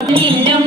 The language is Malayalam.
നിന്നും